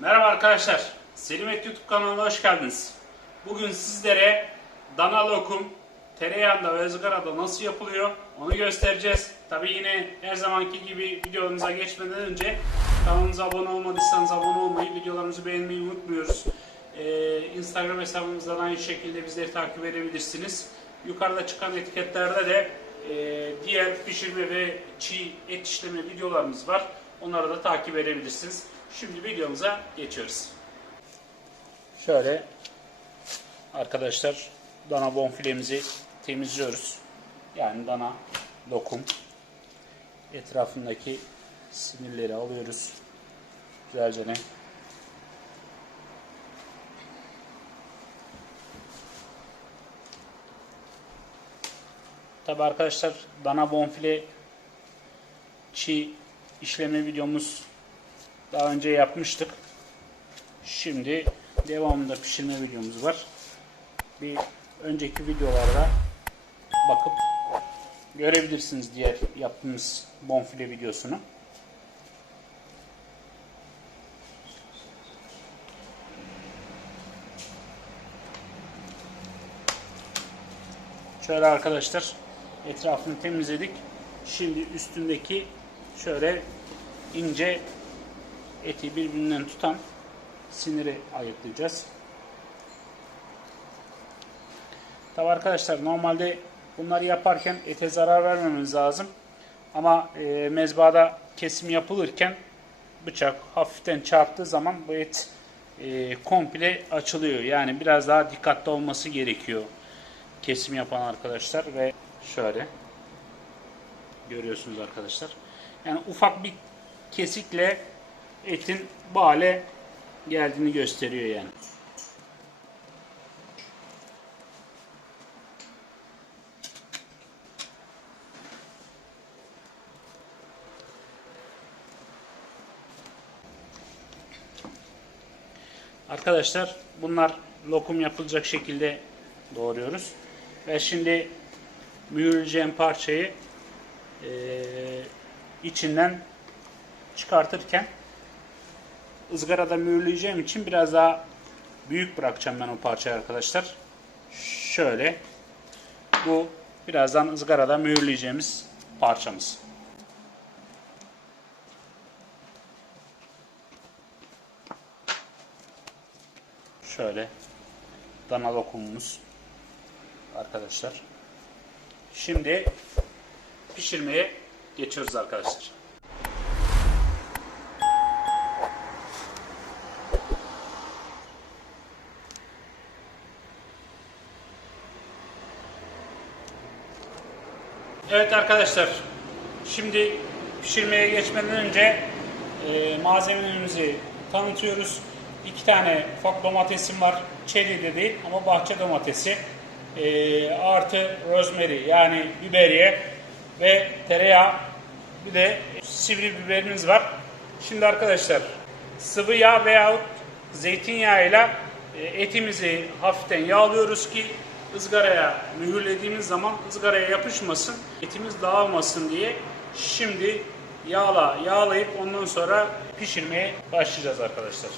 Merhaba arkadaşlar. Selim Et YouTube kanalına hoş geldiniz. Bugün sizlere dana lokum tereyağında ve ızgarada nasıl yapılıyor onu göstereceğiz. Tabi yine her zamanki gibi videomuza geçmeden önce kanalımıza abone olmadıysanız abone olmayı, videolarımızı beğenmeyi unutmuyoruz. Ee, Instagram hesabımızdan aynı şekilde bizleri takip edebilirsiniz. Yukarıda çıkan etiketlerde de e, diğer pişirme ve çiğ et işleme videolarımız var. Onları da takip edebilirsiniz. Şimdi videomuza geçiyoruz. Şöyle arkadaşlar dana bonfilemizi temizliyoruz. Yani dana lokum etrafındaki sinirleri alıyoruz. Güzelce ne? Tabi arkadaşlar dana bonfile çiğ işleme videomuz daha önce yapmıştık. Şimdi devamında pişirme videomuz var. Bir önceki videolarda bakıp görebilirsiniz diğer yaptığımız bonfile videosunu. Şöyle arkadaşlar etrafını temizledik. Şimdi üstündeki şöyle ince eti birbirinden tutan siniri ayıklayacağız. Tabi arkadaşlar normalde bunları yaparken ete zarar vermemiz lazım. Ama e, mezbada kesim yapılırken bıçak hafiften çarptığı zaman bu et e, komple açılıyor. Yani biraz daha dikkatli olması gerekiyor kesim yapan arkadaşlar ve şöyle görüyorsunuz arkadaşlar. Yani ufak bir kesikle etin bu hale geldiğini gösteriyor yani. Arkadaşlar bunlar lokum yapılacak şekilde doğruyoruz. Ve şimdi mühürleyeceğim parçayı e, içinden çıkartırken ızgarada mühürleyeceğim için biraz daha büyük bırakacağım ben o parçayı arkadaşlar. Şöyle. Bu birazdan ızgarada mühürleyeceğimiz parçamız. Şöyle dana lokumumuz arkadaşlar. Şimdi pişirmeye geçiyoruz arkadaşlar. Evet arkadaşlar. Şimdi pişirmeye geçmeden önce e, malzemelerimizi tanıtıyoruz. İki tane ufak domatesim var. Çeri de değil ama bahçe domatesi. E, artı rosemary yani biberiye ve tereyağı bir de sivri biberimiz var. Şimdi arkadaşlar sıvı yağ veyahut zeytinyağıyla e, etimizi hafiften yağlıyoruz ki ızgaraya mühürlediğimiz zaman ızgaraya yapışmasın, etimiz dağılmasın diye şimdi yağla yağlayıp ondan sonra pişirmeye başlayacağız arkadaşlar.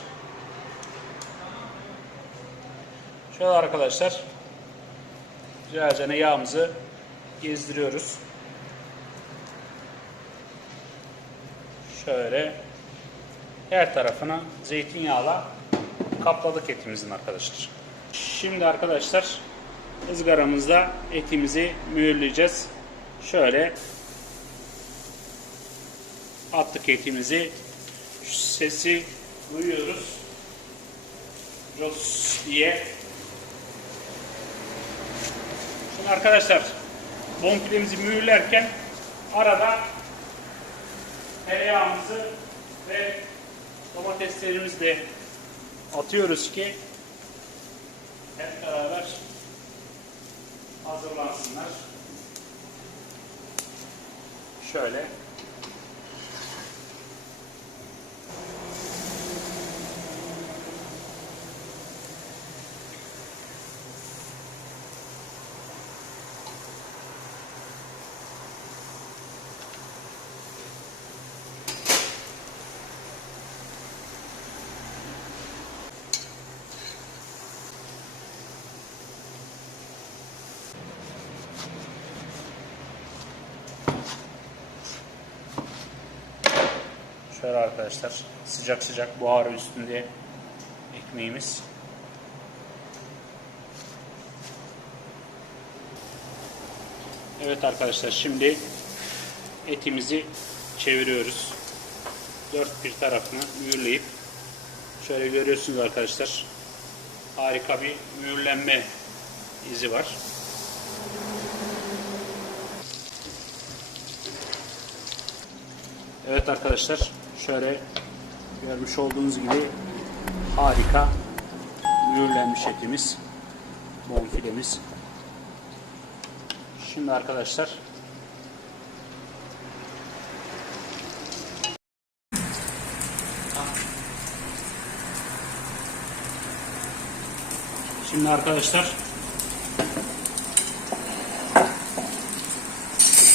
Şöyle arkadaşlar güzelce yağımızı gezdiriyoruz. Şöyle her tarafına zeytinyağla kapladık etimizin arkadaşlar. Şimdi arkadaşlar ızgaramızda etimizi mühürleyeceğiz. Şöyle attık etimizi. Şu sesi duyuyoruz. Jos diye. Şimdi arkadaşlar bonfilemizi mühürlerken arada tereyağımızı ve domateslerimizi de atıyoruz ki hep beraber hazırlansınlar. Şöyle. Şöyle arkadaşlar sıcak sıcak buharı üstünde ekmeğimiz. Evet arkadaşlar şimdi etimizi çeviriyoruz. Dört bir tarafını mühürleyip şöyle görüyorsunuz arkadaşlar harika bir mühürlenme izi var. Evet arkadaşlar şöyle görmüş olduğunuz gibi harika mühürlenmiş etimiz bonfilemiz. Şimdi arkadaşlar Şimdi arkadaşlar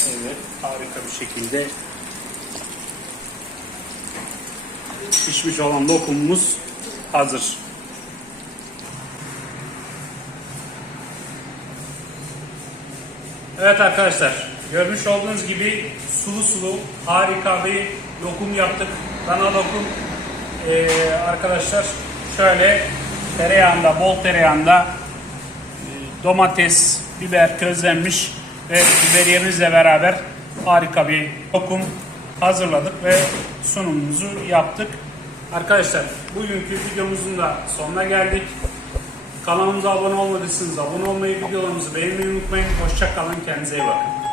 Evet harika bir şekilde pişmiş olan lokumumuz hazır. Evet arkadaşlar görmüş olduğunuz gibi sulu sulu harika bir lokum yaptık. Dana lokum Ee, arkadaşlar şöyle tereyağında bol tereyağında e, domates, biber közlenmiş ve biberiyemizle beraber harika bir lokum hazırladık ve sunumumuzu yaptık. Arkadaşlar bugünkü videomuzun da sonuna geldik. Kanalımıza abone olmadıysanız abone olmayı, videolarımızı beğenmeyi unutmayın. Hoşça kalın, kendinize iyi bakın.